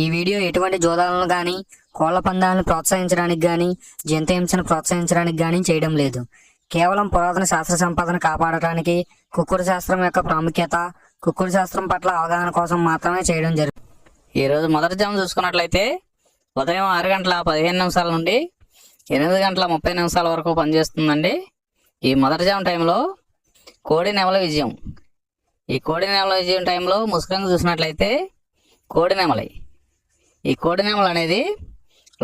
ఈ వీడియో ఎటువంటి జోదాలను కానీ కోళ్ల పందాలను ప్రోత్సహించడానికి కానీ జంతు హింసను ప్రోత్సహించడానికి కానీ చేయడం లేదు. కేవలం పురాతన శాస్త్ర సంపదను కాపాడటానికి, కుక్కుడు శాస్త్రం యొక్క ప్రాముఖ్యత, కుక్కుడు శాస్త్రం పట్ల అవగాహన కోసం మాత్రమే చేయడం జరుగుతుంది. ఈరోజు మొదటి జాము చూసుకున్నట్లయితే ఉదయం 6 గంటల 15 నిమిషాల నుండి 8 గంటల 30 నిమిషాల వరకు పనిచేస్తుందండి. ఈ మొదటి జాము టైంలో కోడి నెమల విజయం. ఈ కోడి నెమల విజయం టైంలో ముసుకంగా చూసినట్లయితే కోడి నెమలి. ఈ కోడి నెమలు అనేది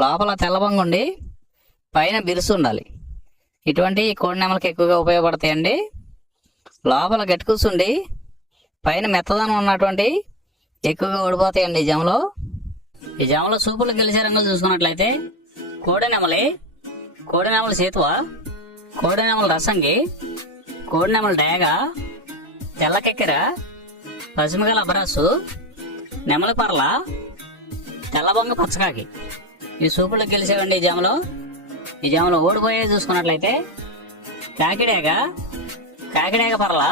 లోపల తెల్లబంగుండి పైన బిరుసు ఉండాలి. ఇటువంటి కోడి నెమలకి ఎక్కువగా ఉపయోగపడతాయండి. లోపల గట్టికూసుండి పైన మెత్తదనం ఉన్నటువంటి ఎక్కువగా ఓడిపోతాయండి ఈ జాములో. ఈ జాములో సూపులు గెలిచే రంగులు చూసుకున్నట్లయితే కోడి నెమలి, కోడి నెమలి సేతువ, కోడి నెమల రసంగి, కోడి నెమల డేగ, తెల్లకెక్కెర, పసిమిగల అబరాసు, నెమలి పర్ల, తెల్లబొంగ పచ్చకాకి. ఈ సూపులకు గెలిచేవండి ఈ జాములో. ఈ జాములో ఓడిపోయేది చూసుకున్నట్లయితే కాకిడేగ, కాకిడేగ పర్ల,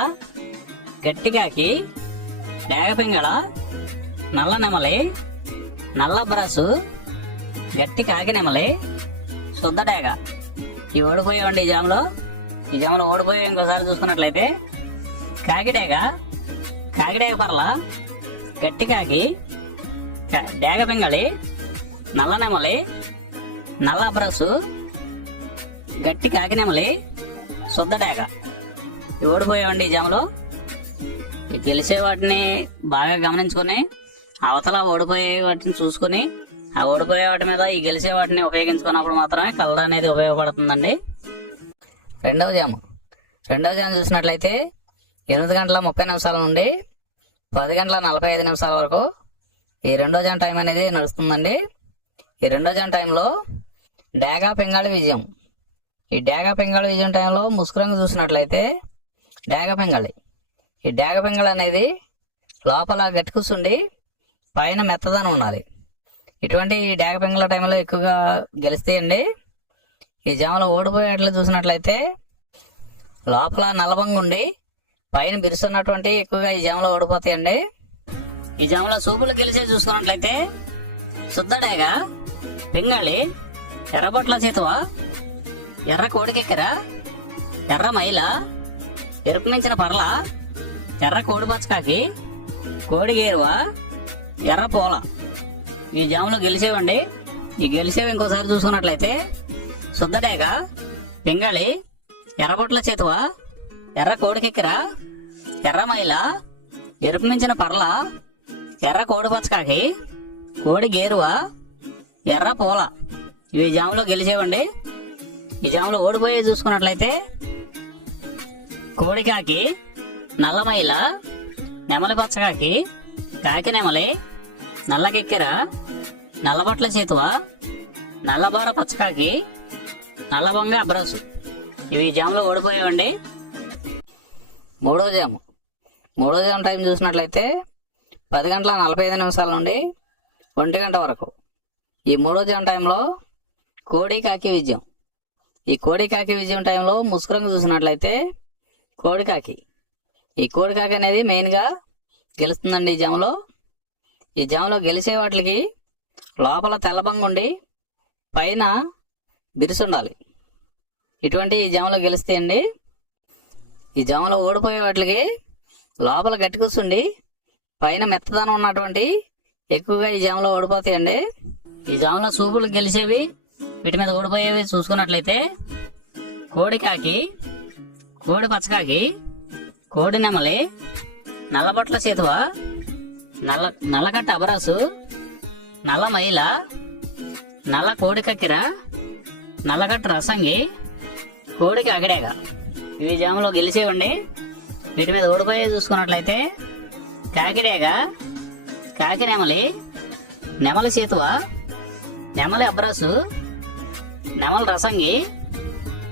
గట్టికాకి, డేగ పింగళ, నల్ల నెమలి, నల్ల బ్రసు, గట్టి కాకి నెమలి, శుద్ధ డేగ. ఇవి ఓడిపోయేవండి ఈ జాములో. ఈ జాములో ఓడిపోయే ఇంకోసారి చూసుకున్నట్లయితే కాకిడేగ, కాకిడేగ పర్ల, గట్టి కాకి, డేగ పింగళి, నల్ల నెమలి, నల్ల బ్రసు, గట్టి కాకి నెమలి, శుద్ధ డేగ. ఇవి ఓడిపోయేవండి ఈ జాములో. గెలిచే వాటిని బాగా గమనించుకొని అవతల ఓడిపోయే వాటిని చూసుకుని ఆ ఓడిపోయే వాటి మీద ఈ గెలిచే వాటిని ఉపయోగించుకున్నప్పుడు మాత్రమే కలర్ అనేది ఉపయోగపడుతుందండి. రెండవ జాము చూసినట్లయితే 8 గంటల 30 నిమిషాల నుండి 10 గంటల 45 నిమిషాల వరకు ఈ రెండో జాము టైం అనేది నడుస్తుందండి. ఈ రెండో జాము టైంలో డేగా పింగాళి విజయం. ఈ డేగా పింగాళి విజయం టైంలో ముసుకురంగు చూసినట్లయితే డేగ పింగాళి. ఈ డేగ పింగళి అనేది లోపల గట్టికూసుండి పైన మెత్తదనం ఉండాలి. ఇటువంటి ఈ డేగ పింగళ టైంలో ఎక్కువగా గెలుస్తాయండి. ఈ జాములో ఓడిపోయేట్లు చూసినట్లయితే లోపల నల్లబంగుండి పైన బిరుస్తున్నటువంటి ఎక్కువగా ఈ జాములో ఓడిపోతాయండి. ఈ జాములో సూపులు గెలిచే చూసుకున్నట్లయితే శుద్ధ డేగ, పింగాళి, ఎర్రబొట్ల చేతువ, ఎర్ర కోడికెక్కెర, ఎర్ర మైల, ఎరుపు మించిన పర్ల, ఎర్ర కోడి పచ్చకాకి, కోడి గేరువ, ఎర్ర పోల. ఈ జాములో గెలిచేవండి. ఈ గెలిచేవి ఇంకోసారి చూసుకున్నట్లయితే శుద్ధ డేగ, పింగాళి, ఎర్రబొట్ల చేతువ, ఎర్ర కోడికెక్కెర, ఎర్ర మైల, ఎరుపు మించిన పర్ల, ఎర్ర కోడి పచ్చకాకి, కోడి గేరువ, ఎర్ర పోల. ఇవి జాములో గెలిచేవండి. ఈ జాములో ఓడిపోయే చూసుకున్నట్లయితే కోడికాకి, నల్లమైల, నెమలి పచ్చకాకి, కాకి నెమలి, నల్లకెక్కెర, నల్లబొట్ల చేతువ, నల్లబోర పచ్చకాకి, నల్లబొంగ అబ్రసు. ఇవి జాములో ఓడిపోయేవండి. మూడో జాము టైం చూసినట్లయితే 10 గంటల 45 నిమిషాల నుండి 1 గంట వరకు ఈ మూడో జాము టైంలో కోడి కాకి విజయం. ఈ కోడి కాకి విజయం టైంలో ముసుకురంగు చూసినట్లయితే కోడికాకి. ఈ కోడికాకి అనేది మెయిన్గా గెలుస్తుందండి ఈ జాములో. ఈ జాములో గెలిచే వాటికి లోపల తెల్లబంగుండి పైన బిరుసుండాలి. ఇటువంటి ఈ జాములో గెలుస్తాయండి. ఈ జాములో ఓడిపోయే వాటికి లోపల గట్టికూసుండి పైన మెత్తదనం ఉన్నటువంటి ఎక్కువగా ఈ జాములో ఓడిపోతాయండి. ఈ జాములో సూపులు గెలిచేవి వీటి మీద ఓడిపోయేవి చూసుకున్నట్లయితే కోడికాకి, కోడి పచ్చకాకి, కోడి నెమలి, నల్లబొట్ల చేతువ, నల్లగట్ట అబరాసు, నల్ల మైల, నల్ల కోడి కక్కిర, నల్లగట్ట రసంగి, కోడికి అగడేగ. ఇవి జాములో గెలిచేవండి. వీటి మీద ఓడిపోయే చూసుకున్నట్లయితే కాకిడేగ, కాకి నెమలి, నెమలి చేతువ, నెమలి అబ్రాసు, నెమలి రసంగి,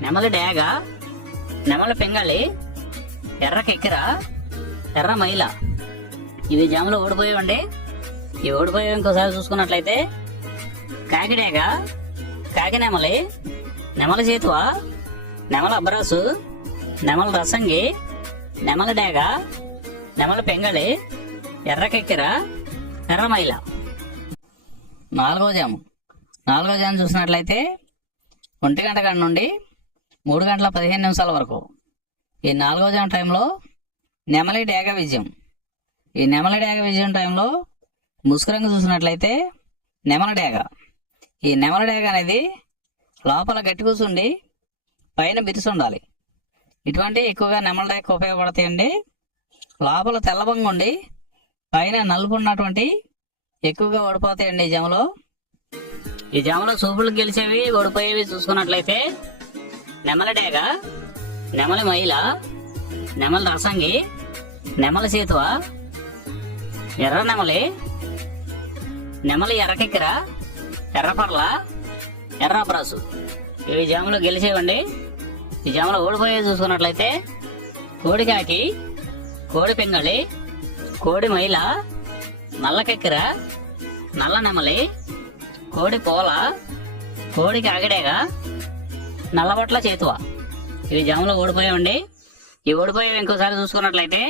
నెమలి డేగ, నెమలి పింగళి, ఎర్ర కెక్కెర, ఎర్ర మైల. ఇవి జాములో ఓడిపోయేవండి. ఇవి ఓడిపోయే ఇంకోసారి చూసుకున్నట్లయితే కాకిడేగ, కాకి నెమలి, నెమలి చేతువ, నెమలి అబ్రాసు, నెమలి రసంగి, నెమలి డేగ, నెమలి పింగళి, ఎర్ర కెక్కెర, ఎర్ర మైల. నాలుగో జాము చూసినట్లయితే 1 గంట కాడ నుండి 3 గంటల 15 నిమిషాల వరకు ఈ 4వ జాము టైంలో నెమలి డేగ విజయం. ఈ నెమలి డేగ విజయం టైంలో ముసుగురంగు చూసినట్లయితే నెమలి డేగ. ఈ నెమలి డేగ అనేది లోపల గట్టి కూర్చుండి పైన బిరుసు ఉండాలి. ఇటువంటి ఎక్కువగా నెమలి డేగ ఉపయోగపడతాయండి. లోపల తెల్లబంగు ఉండి పైన నలుపు ఉన్నటువంటి ఎక్కువగా ఓడిపోతాయండి ఈ జాములో. ఈ జాములో సూపులు గెలిచేవి ఓడిపోయేవి చూసుకున్నట్లయితే నెమలి డేగ, నెమలి మైల, నెమలి రసంగి, నెమలి సేతువ, ఎర్ర నెమలి, నెమలి ఎర్రకెక్కిర, ఎర్రపర్ల, ఎర్ర బ్రాసు ఇవి జాములో గెలిచేవండి. ఈ జాములో ఓడిపోయేవి చూసుకున్నట్లయితే కోడి కాకి, కోడి పింగళి, కోడి మైల, నల్లకెక్కిర, నల్ల నెమలి, కోడి పోల, కోడి కాకిడేగ, నల్లబొట్ల చేతువ ఇవి జాములో ఓడిపోయామండి. ఈ ఓడిపోయేవి ఇంకోసారి చూసుకున్నట్లయితే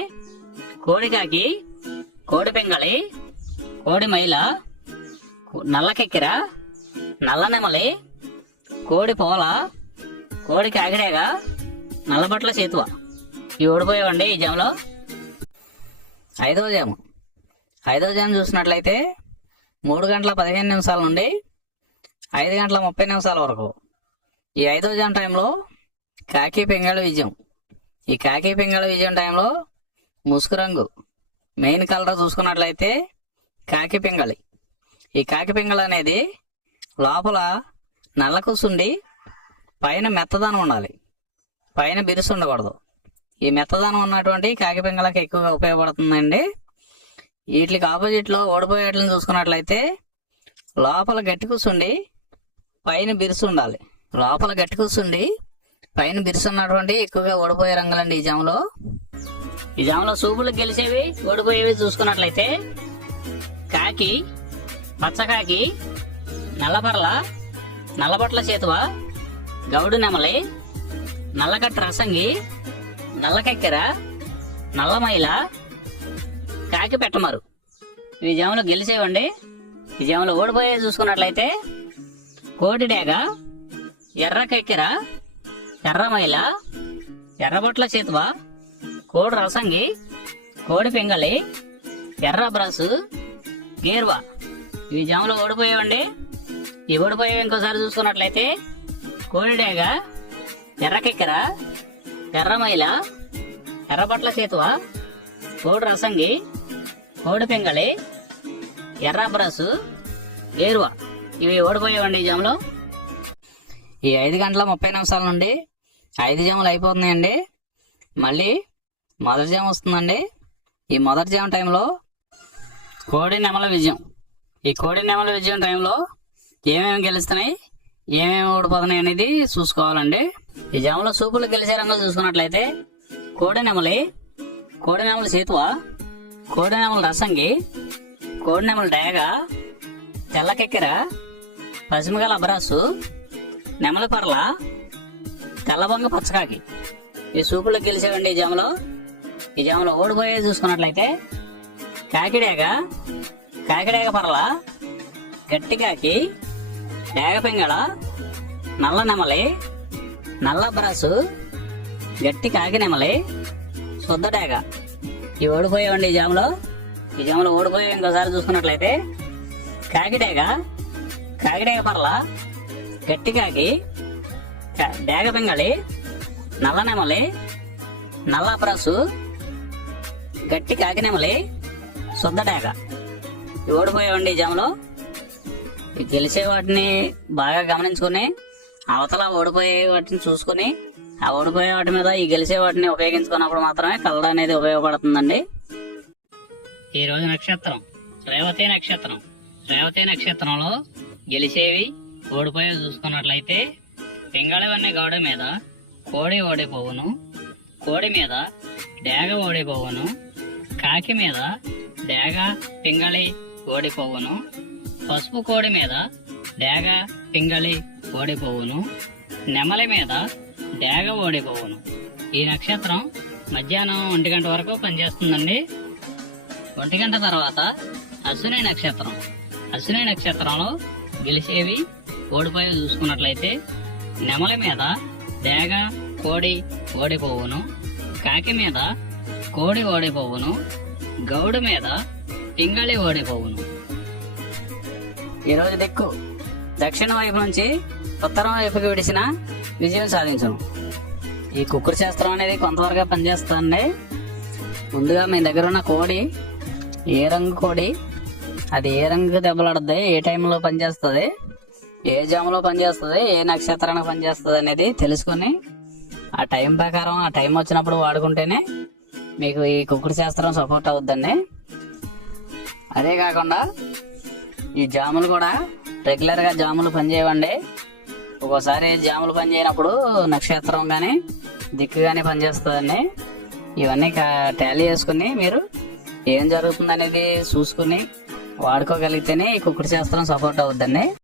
కోడి కాకి, కోడి పింగళి, కోడి మైల, నల్లకెక్కిర, నల్ల నెమలి, కోడి పోల, కోడి కాకిడేగ, నల్లబొట్ల చేతువ ఇవి ఓడిపోయావండి ఈ జాములో. ఐదవ జాము చూసినట్లయితే 3 గంటల 15 నిమిషాల నుండి 5 గంటల 30 నిమిషాల వరకు ఈ 5వ జాము టైంలో కాకి పింగళి విజయం. ఈ కాకి పింగళి విజయం టైంలో ముసుగు రంగు మెయిన్ కలర్ చూసుకున్నట్లయితే కాకి పింగళి. ఈ కాకి పింగళి అనేది లోపల నల్ల కూసుండి పైన మెత్తదనం ఉండాలి, పైన బిరుసు ఉండకూడదు. ఈ మెత్తదనం ఉన్నటువంటి కాకి పింగళకి ఎక్కువగా ఉపయోగపడుతుందండి. వీటికి ఆపోజిట్ లో ఓడిపోయేట్లను చూసుకున్నట్లయితే లోపల గట్టి కూర్చుండి పైన బిరుసు ఉండాలి. లోపల గట్టి కూర్చుండి పైన బిరుసు ఉన్నటువంటి ఎక్కువగా ఓడిపోయే రంగులండి ఈ జాములో. ఈ జాములో సూపులు గెలిచేవి ఓడిపోయేవి చూసుకున్నట్లయితే కాకి, పచ్చకాకి, నల్లపర్ల, నల్లబొట్ల చేతువ, గౌడు నెమలి, నల్లకట్ట రసంగి, నల్లకెక్కెర, నల్లమైల, కాకి పెట్టమరు ఈ జాములో గెలిచేవండి. ఈ జాములో ఓడిపోయే చూసుకున్నట్లయితే కోడి డేగ, ఎర్రకెక్కెర, ఎర్రమైల, ఎర్రబొట్ల చేతువ, కోడి రసంగి, కోడి పింగళి, ఎర్ర బ్రసు, గేర్వా ఈ జాములో ఓడిపోయేవండి. ఈ ఓడిపోయేవి ఇంకోసారి చూసుకున్నట్లయితే కోడి డేగ, ఎర్రకెక్కెర, ఎర్రమైల, ఎర్రబొట్ల చేతువ, కోడి రసంగి, కోడి పింగళి, ఎర్ర బ్రసు, గేరువా ఇవి ఓడిపోయేవండి ఈ జాములో. ఈ 5 గంటల 30 నిమిషాల నుండి 5 జాములు అయిపోతున్నాయండి. మళ్ళీ మొదటి జాము వస్తుందండి. ఈ మొదటి జాము టైంలో కోడి నెమల విజయం. ఈ కోడి నెమల విజయం టైంలో ఏమేమి గెలుస్తున్నాయి, ఏమేమి ఓడిపోతున్నాయి అనేది చూసుకోవాలండి. ఈ జాములో సూపులు గెలిచే రంగులు చూసుకున్నట్లయితే కోడి నెమలి, కోడి నెమలి సేతువ, కోడి నెమలి రసంగి, కోడి నెమలి డేగ, తెల్లకెక్కెర, పసిమిగల అబ్రాసు, నెమలి పర్ల, తెల్లబొంగ పచ్చకాకి ఈ సూపులు గెలిచేవండి ఈ జాములో. ఈ జాములో ఓడిపోయే చూసుకున్నట్లయితే కాకిడేగ, కాకిడేగ పర్ల, గట్టి కాకి, డేగ పింగళ, నల్ల నెమలి, నల్ల బ్రాసు, గట్టి కాకి నెమలి, శుద్ధ డేగ ఇవి ఓడిపోయేవండి ఈ జాములో. ఈ జాములో ఓడిపోయే ఇంకోసారి చూసుకున్నట్లయితే కాకిడేగ, కాకిడేగ పర్ల, గట్టి కాకి, డేగ పింగళి, నల్ల నెమలి, నల్ల బ్రాసు, గట్టి కాకి నెమలి, శుద్ధ డేగ ఇవి ఓడిపోయేవండి ఈ జాములో. గెలిచే వాటిని బాగా గమనించుకుని అవతల ఓడిపోయే వాటిని చూసుకుని ఆ ఓడిపోయే వాటి మీద ఈ గెలిచే వాటిని ఉపయోగించుకున్నప్పుడు మాత్రమే కలర్ అనేది ఉపయోగపడుతుందండి. ఈ రోజు నక్షత్రం రేవతి నక్షత్రం. రేవతి నక్షత్రంలో గెలిచేవి ఓడిపోయేవి చూసుకున్నట్లయితే పింగళవన్నీ గౌడ మీద కోడి ఓడిపోవును, కోడి మీద డేగ ఓడిపోవును, కాకి మీద డేగ పింగళి ఓడిపోవును, పసుపు కోడి మీద డేగ పింగళి ఓడిపోవును, నెమలి మీద డేగ ఓడిపోవును. ఈ నక్షత్రం మధ్యాహ్నం 1 గంట వరకు పనిచేస్తుందండి. 1 గంట తర్వాత అశ్విని నక్షత్రం. అశ్విని నక్షత్రంలో గెలిచేవి ఓడిపోయి చూసుకున్నట్లయితే నెమలి మీద డేగ కోడి ఓడిపోవును, కాకి మీద కోడి ఓడిపోవును, గౌడు మీద పింగళి ఓడిపోవును. ఈరోజు దిక్కు దక్షిణ వైపు నుంచి ఉత్తరం వైపుకి విడిచిన విజయం సాధించను. ఈ కుక్కుడు శాస్త్రం అనేది కొంతవరకు పనిచేస్తుంది. ముందుగా మీ దగ్గర ఉన్న కోడి ఏ రంగు కోడి, అది ఏ రంగు దెబ్బలాడుద్ది, ఏ టైంలో పనిచేస్తుంది, ఏ జాములో పనిచేస్తుంది, ఏ నక్షత్రానికి పనిచేస్తుంది అనేది తెలుసుకుని ఆ టైం ప్రకారం ఆ టైం వచ్చినప్పుడు వాడుకుంటేనే మీకు ఈ కుక్కుడు శాస్త్రం సపోర్ట్ అవుద్దండి. అదే కాకుండా ఈ జాములు కూడా రెగ్యులర్గా జాములు పనిచేయవండి. ఒక్కోసారి జాములు పనిచేయనప్పుడు నక్షత్రం కానీ దిక్కు కానీ పనిచేస్తుందండి. ఇవన్నీ టాలీ చేసుకుని మీరు ఏం జరుగుతుంది అనేది చూసుకుని వాడుకోగలిగితేనే ఈ కుక్కుడు శాస్త్రం సపోర్ట్ అవుద్దండి.